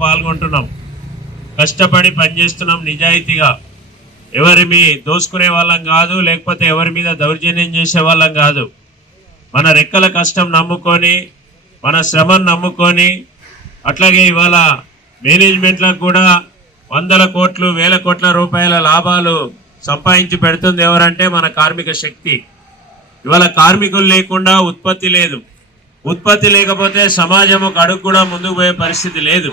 పాల్గొంటున్నాం, కష్టపడి పనిచేస్తున్నాం నిజాయితీగా. ఎవరి మీ దోసుకునే వాళ్ళం కాదు, లేకపోతే ఎవరి మీద దౌర్జన్యం చేసే వాళ్ళం కాదు. మన రెక్కల కష్టం నమ్ముకొని, మన శ్రమను నమ్ముకొని, అట్లాగే ఇవాళ మేనేజ్మెంట్లకు కూడా వందల కోట్లు వేల కోట్ల రూపాయల లాభాలు సంపాదించి పెడుతుంది ఎవరంటే మన కార్మిక శక్తి. ఇవాళ కార్మికులు లేకుండా ఉత్పత్తి లేదు, ఉత్పత్తి లేకపోతే సమాజం ఒక అడుగు కూడా ముందుకు పోయే పరిస్థితి లేదు.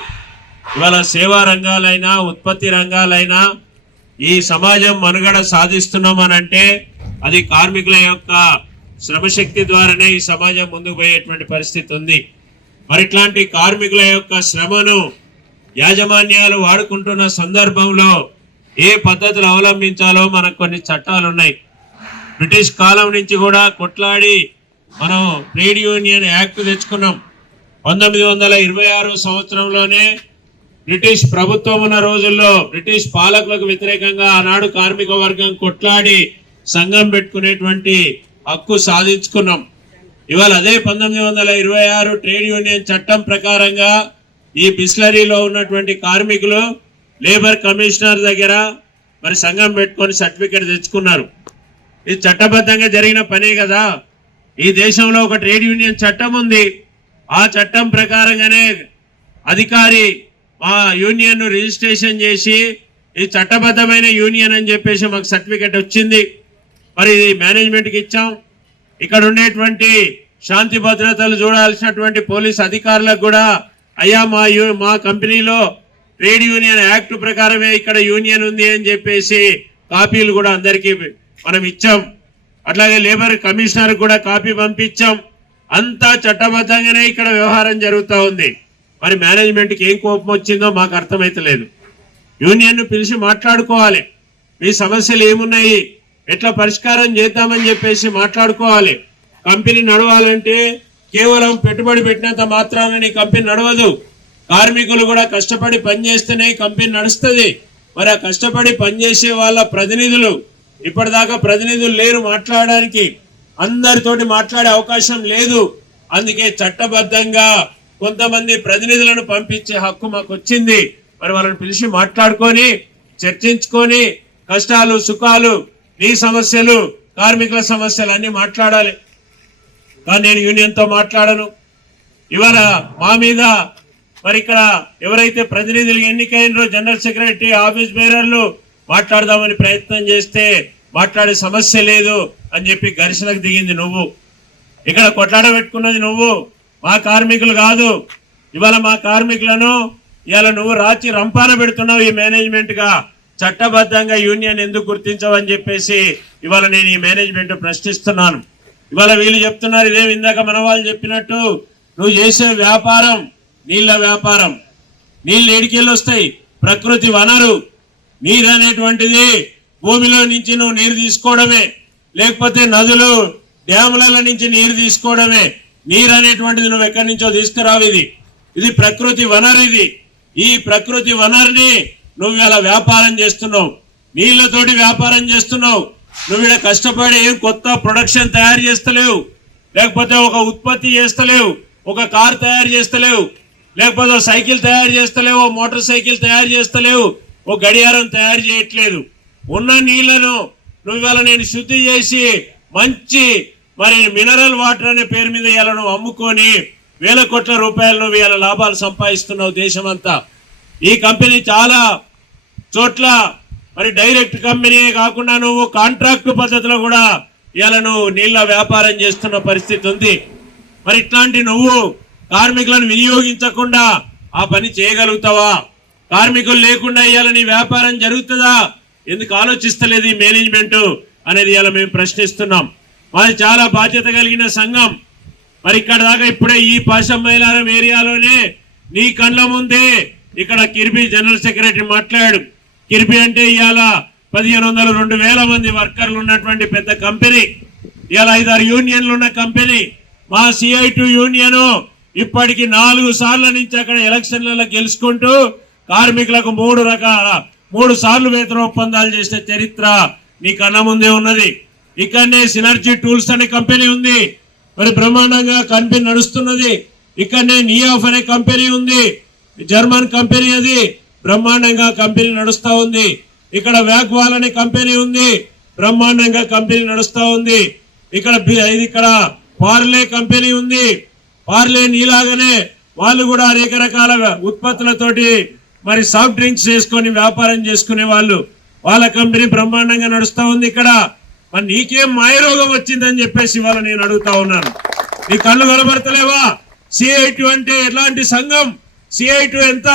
ఇవాళ సేవా రంగాలైనా ఉత్పత్తి రంగాలైనా ఈ సమాజం మనుగడ సాధిస్తున్నామనంటే అది కార్మికుల యొక్క శ్రమశక్తి ద్వారానే ఈ సమాజం ముందుకు పోయేటువంటి పరిస్థితి ఉంది. మరి ఇట్లాంటి కార్మికుల యొక్క శ్రమను యాజమాన్యాలు వాడుకుంటున్న సందర్భంలో ఏ పద్ధతులు అవలంబించాలో మనకు కొన్ని చట్టాలు ఉన్నాయి. బ్రిటిష్ కాలం నుంచి కూడా కొట్లాడి మనం ట్రేడ్ యూనియన్ యాక్ట్ తెచ్చుకున్నాం. 1926 సంవత్సరంలోనే బ్రిటిష్ ప్రభుత్వం ఉన్న రోజుల్లో బ్రిటిష్ పాలకులకు వ్యతిరేకంగా ఆనాడు కార్మిక వర్గం కొట్లాడి సంఘం పెట్టుకునేటువంటి హక్కు సాధించుకున్నాం. ఇవాళ అదే 1926 ట్రేడ్ యూనియన్ చట్టం ప్రకారంగా ఈ బిస్లరీలో ఉన్నటువంటి కార్మికులు లేబర్ కమిషనర్ దగ్గర మరి సంఘం పెట్టుకొని సర్టిఫికేట్ తెచ్చుకున్నారు. ఇది చట్టబద్ధంగా జరిగిన పనే కదా. ఈ దేశంలో ఒక ట్రేడ్ యూనియన్ చట్టం ఉంది. ఆ చట్టం ప్రకారంగానే అధికారి ఆ యూనియన్ ను రిజిస్ట్రేషన్ చేసి ఈ చట్టబద్ధమైన యూనియన్ అని చెప్పేసి మాకు సర్టిఫికేట్ వచ్చింది. మరి మేనేజ్మెంట్కి ఇచ్చాం. ఇక్కడ ఉండేటువంటి శాంతి భద్రతలు చూడాల్సినటువంటి పోలీస్ అధికారులకు కూడా అయ్యా మా కంపెనీలో ట్రేడ్ యూనియన్ యాక్ట్ ప్రకారమే ఇక్కడ యూనియన్ ఉంది అని చెప్పేసి కాపీలు కూడా అందరికీ మనం ఇచ్చాం. అట్లాగే లేబర్ కమిషనర్ కూడా కాపీ పంపించాం. అంతా చట్టబద్ధంగానే ఇక్కడ వ్యవహారం జరుగుతూ ఉంది. మరి మేనేజ్మెంట్కి ఏం కోపం వచ్చిందో మాకు అర్థమైతలేదు. యూనియన్ను పిలిచి మాట్లాడుకోవాలి, మీ సమస్యలు ఏమున్నాయి, ఎట్లా పరిష్కారం చేద్దామని చెప్పేసి మాట్లాడుకోవాలి. కంపెనీ నడవాలంటే కేవలం పెట్టుబడి పెట్టినంత మాత్రాన నీ కంపెనీ నడవదు. కార్మికులు కూడా కష్టపడి పనిచేస్తేనే కంపెనీ నడుస్తుంది. మరి ఆ కష్టపడి పనిచేసే వాళ్ళ ప్రతినిధులు ఇప్పటిదాకా ప్రతినిధులు లేరు మాట్లాడడానికి, అందరితోటి మాట్లాడే అవకాశం లేదు. అందుకే చట్టబద్ధంగా కొంతమంది ప్రతినిధులను పంపించే హక్కు మాకు వచ్చింది. మరి వాళ్ళని పిలిచి మాట్లాడుకొని చర్చించుకొని కష్టాలు సుఖాలు నీ సమస్యలు కార్మికుల సమస్యలు అన్ని మాట్లాడాలి. కానీ నేను యూనియన్తో మాట్లాడను. ఇవాళ మా మీద మరి ఇక్కడ ఎవరైతే ప్రతినిధులు ఎన్నికైనరో జనరల్ సెక్రటరీ ఆఫీస్ బేరర్లు మాట్లాడదామని ప్రయత్నం చేస్తే మాట్లాడే సమస్య లేదు అని చెప్పి ఘర్షణకు దిగింది నువ్వు. ఇక్కడ కొట్లాడ పెట్టుకున్నది నువ్వు, మా కార్మికులు కాదు. ఇవాళ మా కార్మికులను ఇవాళ నువ్వు రాచి రంపాన పెడుతున్నావు ఈ మేనేజ్మెంట్ గా. చట్టబద్ధంగా యూనియన్ ఎందుకు గుర్తించవని చెప్పేసి ఇవాళ నేను ఈ మేనేజ్మెంట్ ప్రశ్నిస్తున్నాను. ఇవాళ వీళ్ళు చెప్తున్నారు ఇదేమి ఇందాక మన వాళ్ళు చెప్పినట్టు నువ్వు చేసే వ్యాపారం నీళ్ళ వ్యాపారం. నీళ్ళు ఏడికెళ్ళి వస్తాయి? ప్రకృతి వనరు. నీరు అనేటువంటిది భూమిలో నుంచి నువ్వు నీరు తీసుకోవడమే, లేకపోతే నదులు డ్యాముల నుంచి నీరు తీసుకోవడమే. నీరు అనేటువంటిది నువ్వు ఎక్కడి నుంచో తీసుకురావు. ఇది ప్రకృతి వనరు. ఈ ప్రకృతి వనరుని నువ్వు ఇలా వ్యాపారం చేస్తున్నావు, నీళ్లతోటి వ్యాపారం చేస్తున్నావు. నువ్వు ఇక్కడ కష్టపడి ఏం కొత్త ప్రొడక్షన్ తయారు చేస్తలేవు, లేకపోతే ఒక ఉత్పత్తి చేస్తలేవు, ఒక కార్ తయారు చేస్తలేవు, లేకపోతే సైకిల్ తయారు చేస్తలేవు, మోటార్ సైకిల్ తయారు చేస్తలేవు, ఒక గడియారం తయారు చేయట్లేదు. ఉన్న నీళ్లను నువ్వు ఇవాళ నేను శుద్ధి చేసి మంచి మరి మినరల్ వాటర్ అనే పేరు మీద ఇవాళ నువ్వు అమ్ముకొని వేల కోట్ల రూపాయలు నువ్వు ఇవాళ లాభాలు సంపాదిస్తున్నావు దేశమంతా. ఈ కంపెనీ చాలా చోట్ల మరి డైరెక్ట్ కంపెనీ కాకుండా నువ్వు కాంట్రాక్ట్ పద్ధతిలో కూడా ఇవాళ నువ్వు నీళ్ళ వ్యాపారం చేస్తున్న పరిస్థితి ఉంది. మరి ఇట్లాంటి నువ్వు కార్మికులను వినియోగించకుండా ఆ పని చేయగలుగుతావా? కార్మికులు లేకుండా ఇవాళ నీ వ్యాపారం జరుగుతుందా? ఎందుకు ఆలోచిస్తలేదు ఈ మేనేజ్మెంట్ అనేది ఇవాళ మేము ప్రశ్నిస్తున్నాం. మాది చాలా బాధ్యత కలిగిన సంఘం. మరి ఇక్కడ దాకా ఇప్పుడే ఈ పాశంమైలారం ఏరియాలోనే నీ కళ్ళ ముందే ఇక్కడ కిర్బీ జనరల్ సెక్రటరీ మాట్లాడు. కిర్బీ అంటే ఇవాళ 1500-2000 మంది వర్కర్లు ఉన్నటువంటి పెద్ద కంపెనీ. ఇవాళ 5-6 యూనియన్లు ఉన్న కంపెనీ. మా CI2 యూనియన్ ఇప్పటికి 4 సార్ల నుంచి అక్కడ ఎలక్షన్లలో గెలుచుకుంటూ కార్మికులకు 3 సార్లు వేతన ఒప్పందాలు చేసే చరిత్ర నీ కళ్ళ ముందే ఉన్నది. ఇక్కడనే సినర్జీ టూల్స్ అనే కంపెనీ ఉంది, మరి బ్రహ్మాండంగా కంపెనీ నడుస్తున్నది. ఇక్కడనే నియాఫ్ అనే కంపెనీ ఉంది. జర్మన్ కంపెనీ అది బ్రహ్మాండంగా కంపెనీ నడుస్తా ఉంది. ఇక్కడ వ్యాక్వాల్ అనే కంపెనీ ఉంది, బ్రహ్మాండంగా కంపెనీ నడుస్తా ఉంది. ఇక్కడ పార్లే కంపెనీ ఉంది. పార్లే నీలాగానే వాళ్ళు కూడా అనేక రకాల ఉత్పత్తులతోటి మరి సాఫ్ట్ డ్రింక్స్ చేసుకొని వ్యాపారం చేసుకునే వాళ్ళ కంపెనీ బ్రహ్మాండంగా నడుస్తా ఉంది. ఇక్కడ మరి నీకేం మాయరోగం వచ్చిందని చెప్పేసి ఇవాళ నేను అడుగుతా ఉన్నాను. నీ కళ్ళు కనబడతలేవా? CI2 అంటే ఎలాంటి సంఘం, CI2 ఎంత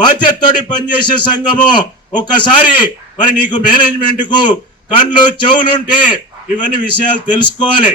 బాధ్యతతోటి పనిచేసే సంఘమో ఒక్కసారి మరి నీకు మేనేజ్మెంట్ కు కళ్ళు చెవులుంటే ఇవన్నీ విషయాలు తెలుసుకోవాలి.